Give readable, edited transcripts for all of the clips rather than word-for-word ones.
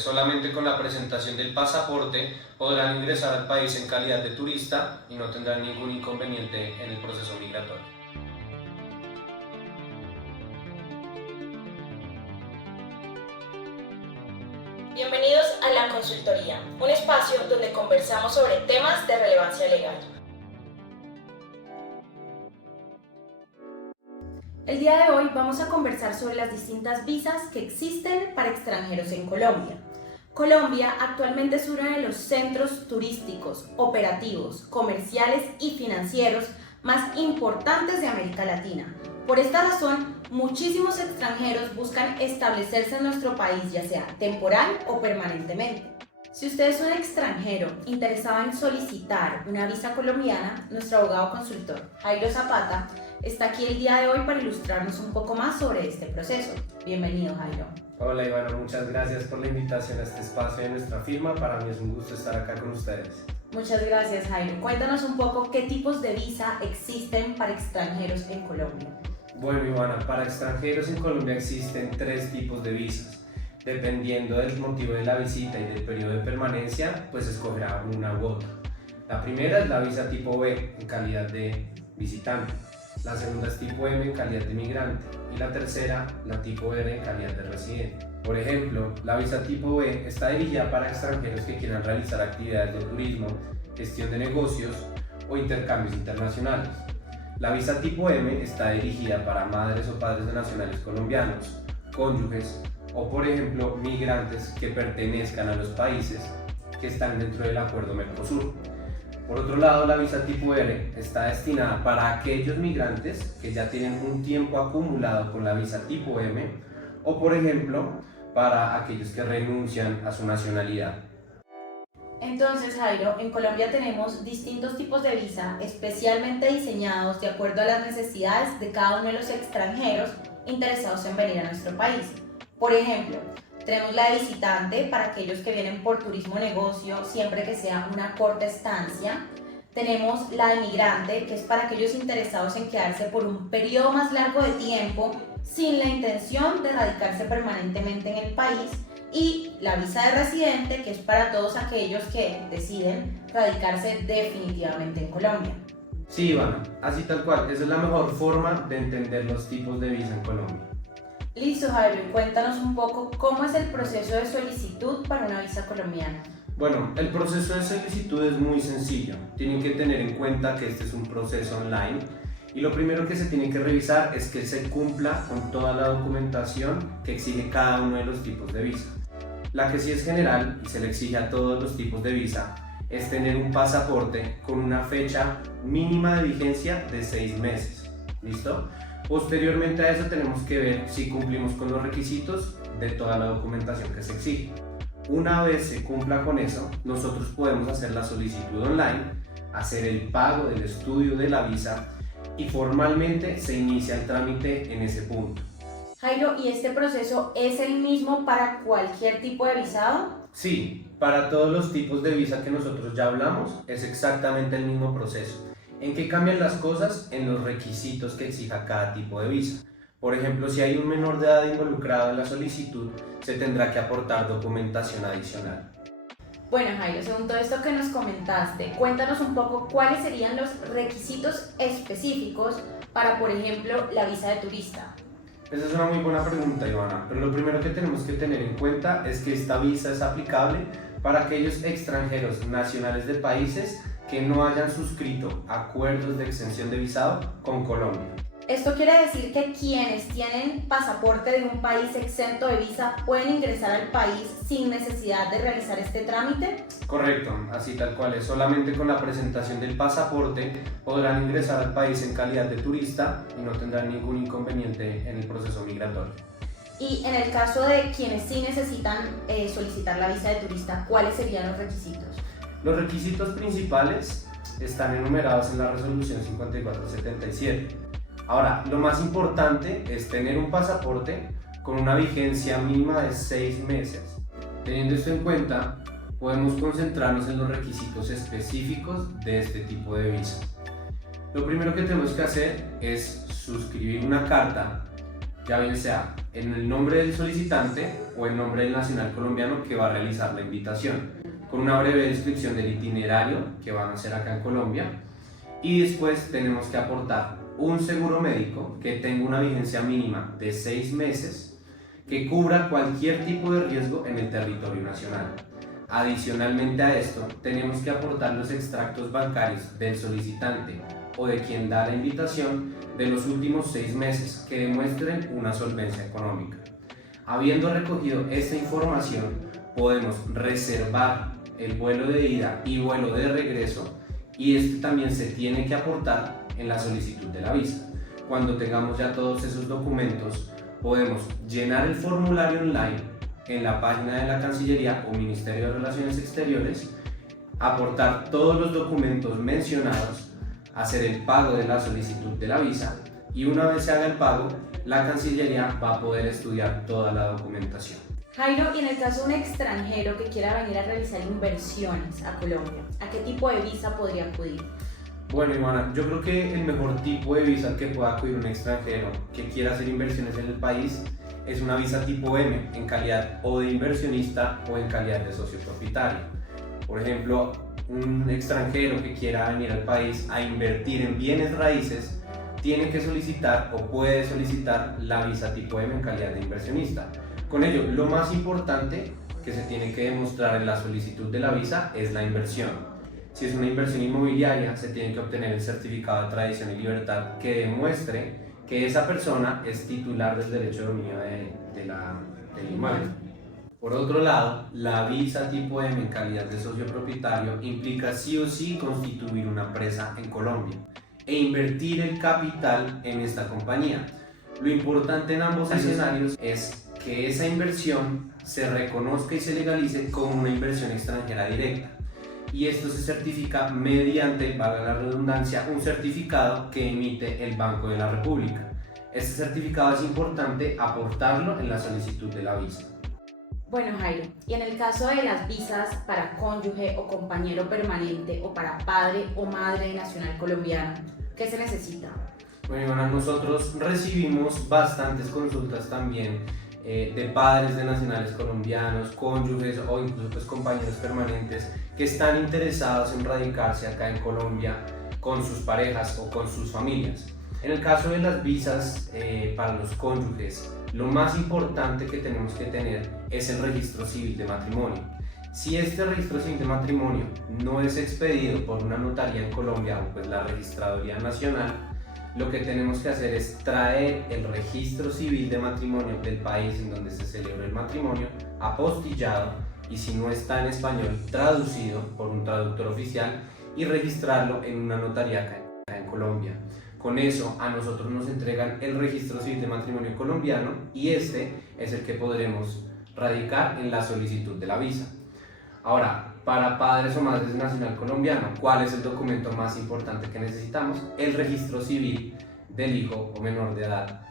solamente con la presentación del pasaporte podrán ingresar al país en calidad de turista y no tendrán ningún inconveniente en el proceso migratorio. Bienvenidos a La Consultoría, un espacio donde conversamos sobre temas de relevancia legal. El día de hoy vamos a conversar sobre las distintas visas que existen para extranjeros en Colombia. Colombia actualmente es uno de los centros turísticos, operativos, comerciales y financieros más importantes de América Latina. Por esta razón, muchísimos extranjeros buscan establecerse en nuestro país, ya sea temporal o permanentemente. Si usted es un extranjero interesado en solicitar una visa colombiana, nuestro abogado consultor, Jairo Zapata, está aquí el día de hoy para ilustrarnos un poco más sobre este proceso. Bienvenido, Jairo. Hola Ivana, muchas gracias por la invitación a este espacio de nuestra firma. Para mí es un gusto estar acá con ustedes. Muchas gracias, Jairo. Cuéntanos un poco qué tipos de visa existen para extranjeros en Colombia. Bueno, Ivana, para extranjeros en Colombia existen 3 tipos de visas. Dependiendo del motivo de la visita y del periodo de permanencia, pues escogerá una u otra. La primera es la visa tipo B en calidad de visitante. La segunda es tipo M en calidad de migrante y la tercera, la tipo R en calidad de residente. Por ejemplo, la visa tipo B está dirigida para extranjeros que quieran realizar actividades de turismo, gestión de negocios o intercambios internacionales. La visa tipo M está dirigida para madres o padres de nacionales colombianos, cónyuges o, por ejemplo, migrantes que pertenezcan a los países que están dentro del acuerdo Mercosur. Por otro lado, la visa tipo R está destinada para aquellos migrantes que ya tienen un tiempo acumulado con la visa tipo M o, por ejemplo, para aquellos que renuncian a su nacionalidad. Entonces, Jairo, en Colombia tenemos distintos tipos de visa especialmente diseñados de acuerdo a las necesidades de cada uno de los extranjeros interesados en venir a nuestro país. Por ejemplo, tenemos la de visitante para aquellos que vienen por turismo o negocio, siempre que sea una corta estancia. Tenemos la de migrante, que es para aquellos interesados en quedarse por un periodo más largo de tiempo sin la intención de radicarse permanentemente en el país. Y la visa de residente, que es para todos aquellos que deciden radicarse definitivamente en Colombia. Sí, Ivana, así tal cual. Esa es la mejor forma de entender los tipos de visa en Colombia. Listo, Jairo, cuéntanos un poco cómo es el proceso de solicitud para una visa colombiana. Bueno, el proceso de solicitud es muy sencillo. Tienen que tener en cuenta que este es un proceso online y lo primero que se tiene que revisar es que se cumpla con toda la documentación que exige cada uno de los tipos de visa. La que sí es general y se le exige a todos los tipos de visa es tener un pasaporte con una fecha mínima de vigencia de 6 meses. ¿Listo? Posteriormente a eso tenemos que ver si cumplimos con los requisitos de toda la documentación que se exige. Una vez se cumpla con eso, nosotros podemos hacer la solicitud online, hacer el pago del estudio de la visa y formalmente se inicia el trámite en ese punto. Jairo, ¿y este proceso es el mismo para cualquier tipo de visado? Sí, para todos los tipos de visa que nosotros ya hablamos es exactamente el mismo proceso. ¿En qué cambian las cosas? En los requisitos que exija cada tipo de visa. Por ejemplo, si hay un menor de edad involucrado en la solicitud, se tendrá que aportar documentación adicional. Bueno, Jairo, según todo esto que nos comentaste, cuéntanos un poco cuáles serían los requisitos específicos para, por ejemplo, la visa de turista. Esa es una muy buena pregunta, Ivana, pero lo primero que tenemos que tener en cuenta es que esta visa es aplicable para aquellos extranjeros nacionales de países que no hayan suscrito acuerdos de exención de visado con Colombia. Esto quiere decir que quienes tienen pasaporte de un país exento de visa pueden ingresar al país sin necesidad de realizar este trámite. Correcto, así tal cual es. Solamente con la presentación del pasaporte podrán ingresar al país en calidad de turista y no tendrán ningún inconveniente en el proceso migratorio. Y en el caso de quienes sí necesitan solicitar la visa de turista, ¿cuáles serían los requisitos? Los requisitos principales están enumerados en la resolución 5477. Ahora, lo más importante es tener un pasaporte con una vigencia mínima de 6 meses. Teniendo esto en cuenta, podemos concentrarnos en los requisitos específicos de este tipo de visa. Lo primero que tenemos que hacer es suscribir una carta ya bien sea en el nombre del solicitante o el nombre del nacional colombiano que va a realizar la invitación, con una breve descripción del itinerario que van a hacer acá en Colombia, y después tenemos que aportar un seguro médico que tenga una vigencia mínima de 6 meses, que cubra cualquier tipo de riesgo en el territorio nacional. Adicionalmente a esto, tenemos que aportar los extractos bancarios del solicitante o de quien da la invitación de los últimos 6 meses que demuestren una solvencia económica. Habiendo recogido esta información, podemos reservar el vuelo de ida y vuelo de regreso, y este también se tiene que aportar en la solicitud de la visa. Cuando tengamos ya todos esos documentos, podemos llenar el formulario online en la página de la Cancillería o Ministerio de Relaciones Exteriores, aportar todos los documentos mencionados, hacer el pago de la solicitud de la visa, y una vez se haga el pago, la Cancillería va a poder estudiar toda la documentación. Jairo, y en el caso de un extranjero que quiera venir a realizar inversiones a Colombia, ¿a qué tipo de visa podría acudir? Bueno, Ivana, yo creo que el mejor tipo de visa que pueda acudir un extranjero que quiera hacer inversiones en el país es una visa tipo M, en calidad o de inversionista o en calidad de socio propietario. Por ejemplo, un extranjero que quiera venir al país a invertir en bienes raíces tiene que solicitar o puede solicitar la visa tipo M en calidad de inversionista. Con ello, lo más importante que se tiene que demostrar en la solicitud de la visa es la inversión. Si es una inversión inmobiliaria, se tiene que obtener el certificado de tradición y libertad que demuestre que esa persona es titular del derecho de dominio del inmueble. Por otro lado, la visa tipo M en calidad de socio propietario implica sí o sí constituir una empresa en Colombia e invertir el capital en esta compañía. Lo importante en ambos escenarios es que esa inversión se reconozca y se legalice como una inversión extranjera directa. Y esto se certifica mediante, valga la redundancia, un certificado que emite el Banco de la República. Este certificado es importante aportarlo en la solicitud de la visa. Bueno, Jairo, y en el caso de las visas para cónyuge o compañero permanente o para padre o madre nacional colombiano, ¿qué se necesita? Bueno, Ivana, nosotros recibimos bastantes consultas también de padres de nacionales colombianos, cónyuges o incluso pues, compañeros permanentes que están interesados en radicarse acá en Colombia con sus parejas o con sus familias. En el caso de las visas para los cónyuges, lo más importante que tenemos que tener es el registro civil de matrimonio. Si este registro civil de matrimonio no es expedido por una notaría en Colombia o pues la Registraduría Nacional, lo que tenemos que hacer es traer el registro civil de matrimonio del país en donde se celebra el matrimonio, apostillado, y si no está en español, traducido por un traductor oficial, y registrarlo en una notaría acá en Colombia. Con eso a nosotros nos entregan el registro civil de matrimonio colombiano y este es el que podremos radicar en la solicitud de la visa. Ahora, para padres o madres de nacional colombiano, ¿cuál es el documento más importante que necesitamos? El registro civil del hijo o menor de edad,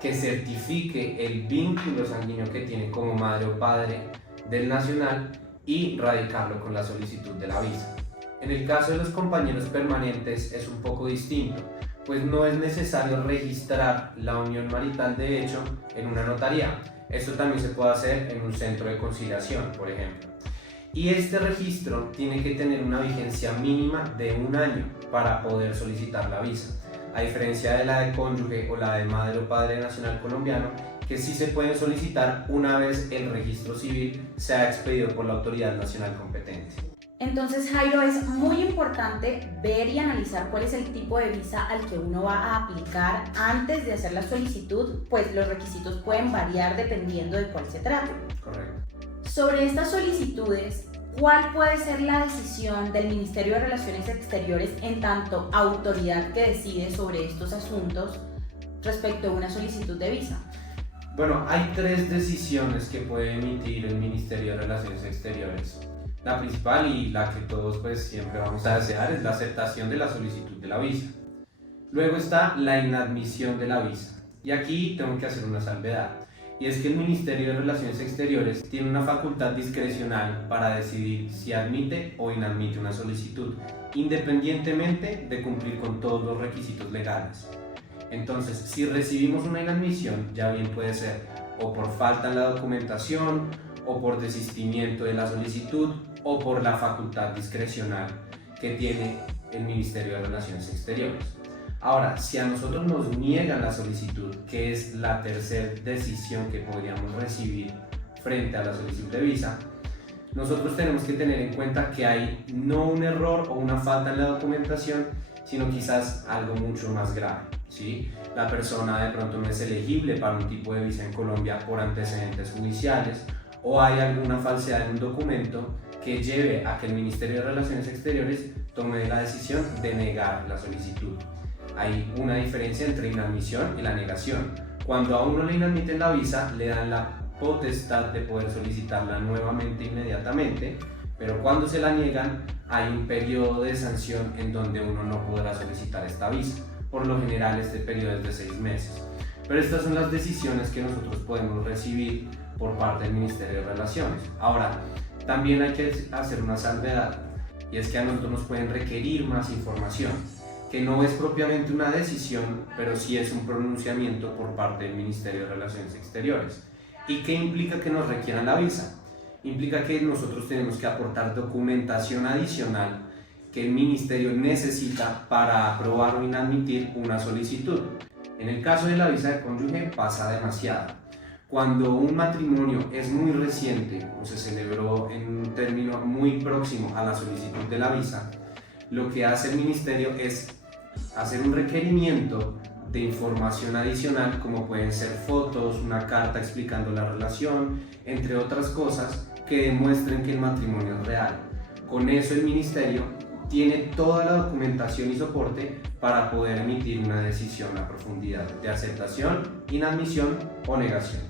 que certifique el vínculo sanguíneo que tiene como madre o padre del nacional y radicarlo con la solicitud de la visa. En el caso de los compañeros permanentes es un poco distinto, pues no es necesario registrar la unión marital de hecho en una notaría. Esto también se puede hacer en un centro de conciliación, por ejemplo. Y este registro tiene que tener una vigencia mínima de 1 año para poder solicitar la visa, a diferencia de la de cónyuge o la de madre o padre nacional colombiano, que sí se pueden solicitar una vez el registro civil sea expedido por la autoridad nacional competente. Entonces, Jairo, es muy importante ver y analizar cuál es el tipo de visa al que uno va a aplicar antes de hacer la solicitud, pues los requisitos pueden variar dependiendo de cuál se trate. Correcto. Sobre estas solicitudes, ¿cuál puede ser la decisión del Ministerio de Relaciones Exteriores en tanto autoridad que decide sobre estos asuntos respecto a una solicitud de visa? Bueno, hay 3 decisiones que puede emitir el Ministerio de Relaciones Exteriores. La principal y la que todos pues siempre vamos a desear es la aceptación de la solicitud de la visa. Luego está la inadmisión de la visa. Y aquí tengo que hacer una salvedad. Y es que el Ministerio de Relaciones Exteriores tiene una facultad discrecional para decidir si admite o inadmite una solicitud, independientemente de cumplir con todos los requisitos legales. Entonces, si recibimos una inadmisión, ya bien puede ser o por falta en la documentación, o por desistimiento de la solicitud, o por la facultad discrecional que tiene el Ministerio de Relaciones Exteriores. Ahora, si a nosotros nos niegan la solicitud, que es la tercera decisión que podríamos recibir frente a la solicitud de visa, nosotros tenemos que tener en cuenta que hay no un error o una falta en la documentación, sino quizás algo mucho más grave, ¿sí? La persona de pronto no es elegible para un tipo de visa en Colombia por antecedentes judiciales, o hay alguna falsedad en un documento que lleve a que el Ministerio de Relaciones Exteriores tome la decisión de negar la solicitud. Hay una diferencia entre inadmisión y la negación. Cuando a uno le inadmiten la visa, le dan la potestad de poder solicitarla nuevamente inmediatamente, pero cuando se la niegan, hay un periodo de sanción en donde uno no podrá solicitar esta visa. Por lo general, este periodo es de 6 meses. Pero estas son las decisiones que nosotros podemos recibir por parte del Ministerio de Relaciones. Ahora, también hay que hacer una salvedad, y es que a nosotros nos pueden requerir más información, que no es propiamente una decisión, pero sí es un pronunciamiento por parte del Ministerio de Relaciones Exteriores. ¿Y qué implica que nos requieran la visa? Implica que nosotros tenemos que aportar documentación adicional que el Ministerio necesita para aprobar o inadmitir una solicitud. En el caso de la visa de cónyuge pasa demasiado. Cuando un matrimonio es muy reciente o se celebró en un término muy próximo a la solicitud de la visa, lo que hace el Ministerio es hacer un requerimiento de información adicional, como pueden ser fotos, una carta explicando la relación, entre otras cosas que demuestren que el matrimonio es real. Con eso el Ministerio tiene toda la documentación y soporte para poder emitir una decisión a profundidad de aceptación, inadmisión o negación.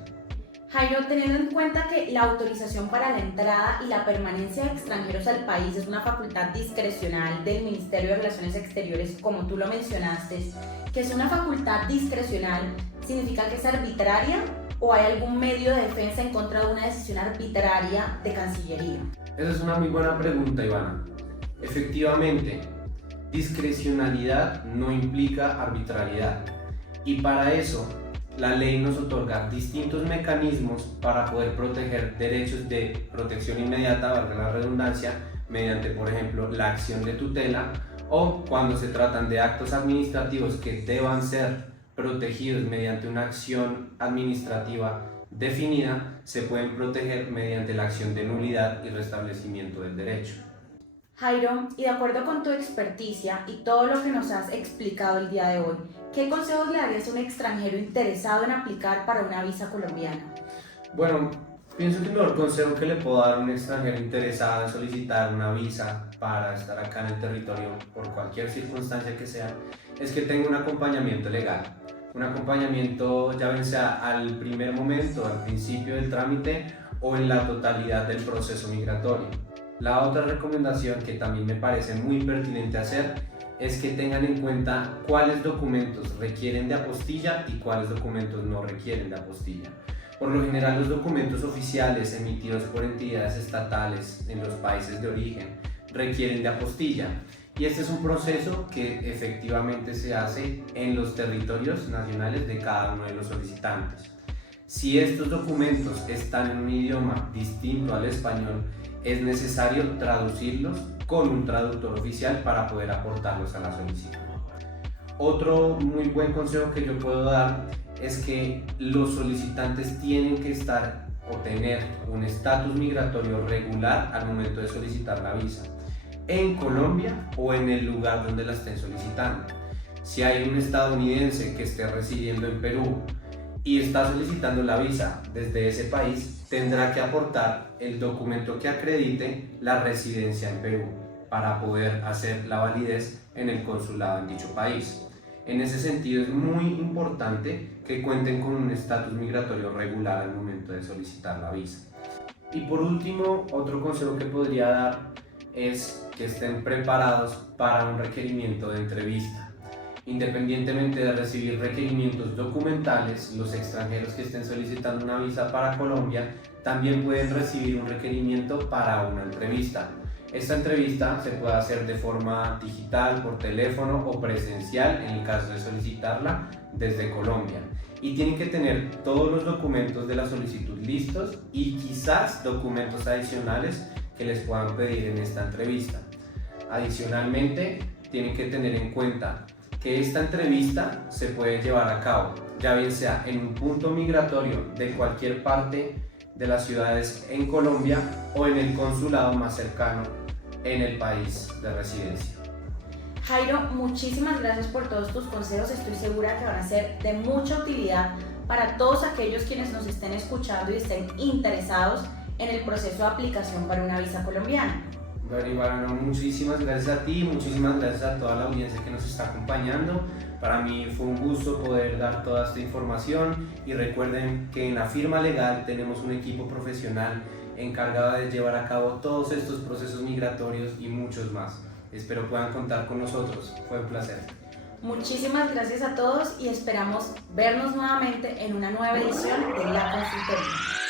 Jairo, teniendo en cuenta que la autorización para la entrada y la permanencia de extranjeros al país es una facultad discrecional del Ministerio de Relaciones Exteriores, como tú lo mencionaste, que es una facultad discrecional, ¿significa que es arbitraria o hay algún medio de defensa en contra de una decisión arbitraria de Cancillería? Esa es una muy buena pregunta, Ivana. Efectivamente, discrecionalidad no implica arbitrariedad, y para eso la ley nos otorga distintos mecanismos para poder proteger derechos de protección inmediata, valga la redundancia, mediante, por ejemplo, la acción de tutela, o cuando se tratan de actos administrativos que deban ser protegidos mediante una acción administrativa definida, se pueden proteger mediante la acción de nulidad y restablecimiento del derecho. Jairo, y de acuerdo con tu experticia y todo lo que nos has explicado el día de hoy, ¿qué consejos le darías a un extranjero interesado en aplicar para una visa colombiana? Bueno, pienso que el mejor consejo que le puedo dar a un extranjero interesado en solicitar una visa para estar acá en el territorio por cualquier circunstancia que sea, es que tenga un acompañamiento legal. Un acompañamiento ya bien sea al primer momento, al principio del trámite o en la totalidad del proceso migratorio. La otra recomendación que también me parece muy pertinente hacer es que tengan en cuenta cuáles documentos requieren de apostilla y cuáles documentos no requieren de apostilla. Por lo general, los documentos oficiales emitidos por entidades estatales en los países de origen requieren de apostilla, y este es un proceso que efectivamente se hace en los territorios nacionales de cada uno de los solicitantes. Si estos documentos están en un idioma distinto al español, es necesario traducirlos con un traductor oficial para poder aportarlos a la solicitud. Otro muy buen consejo que yo puedo dar es que los solicitantes tienen que estar o tener un estatus migratorio regular al momento de solicitar la visa, en Colombia o en el lugar donde la estén solicitando. Si hay un estadounidense que esté residiendo en Perú y está solicitando la visa desde ese país, tendrá que aportar el documento que acredite la residencia en Perú para poder hacer la validez en el consulado en dicho país. En ese sentido, es muy importante que cuenten con un estatus migratorio regular al momento de solicitar la visa. Y por último, otro consejo que podría dar es que estén preparados para un requerimiento de entrevista. Independientemente de recibir requerimientos documentales, los extranjeros que estén solicitando una visa para Colombia también pueden recibir un requerimiento para una entrevista. Esta entrevista se puede hacer de forma digital, por teléfono o presencial en el caso de solicitarla desde Colombia. Y tienen que tener todos los documentos de la solicitud listos y quizás documentos adicionales que les puedan pedir en esta entrevista. Adicionalmente, tienen que tener en cuenta que esta entrevista se puede llevar a cabo, ya bien sea en un punto migratorio de cualquier parte de las ciudades en Colombia o en el consulado más cercano en el país de residencia. Jairo, muchísimas gracias por todos tus consejos, estoy segura que van a ser de mucha utilidad para todos aquellos quienes nos estén escuchando y estén interesados en el proceso de aplicación para una visa colombiana. Bueno, Ivana, muchísimas gracias a ti, muchísimas gracias a toda la audiencia que nos está acompañando. Para mí fue un gusto poder dar toda esta información y recuerden que en la firma legal tenemos un equipo profesional encargado de llevar a cabo todos estos procesos migratorios y muchos más. Espero puedan contar con nosotros, fue un placer. Muchísimas gracias a todos y esperamos vernos nuevamente en una nueva edición de La Consultoría.